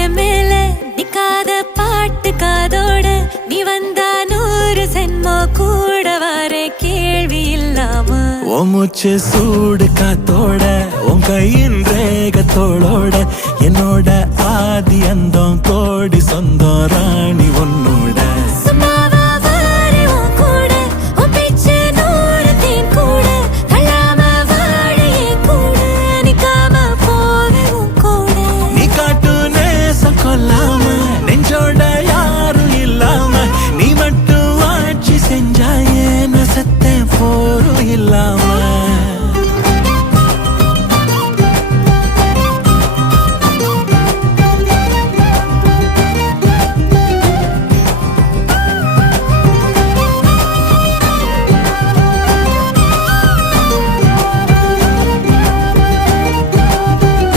என் மேல நிக்காத பாட்டு காதோட நீ வந்தா 100 சென்மோ கூட வர கேள்வி இல்லாம உன் மூச்சு சூடு காத்தோட உன் கையின் ரேகத்தோளோட என்னோட ஆதி அந்தம்